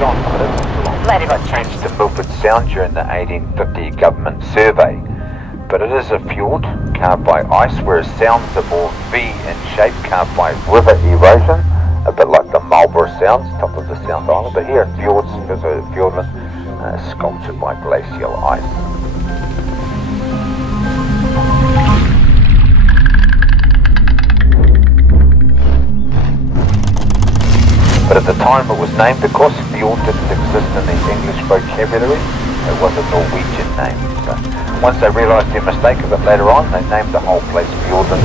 John, but it got changed to Milford Sound during the 1850 government survey. But it is a fjord carved by ice, whereas sounds are more V in shape, carved by river erosion, a bit like the Marlborough Sounds, top of the South Island. But here in fjords, because of Fiordland, sculptured by glacial ice. But at the time it was named, because fjord didn't exist in the English vocabulary, it was a Norwegian name. So once they realised their mistake a bit later on, they named the whole place Fiordland.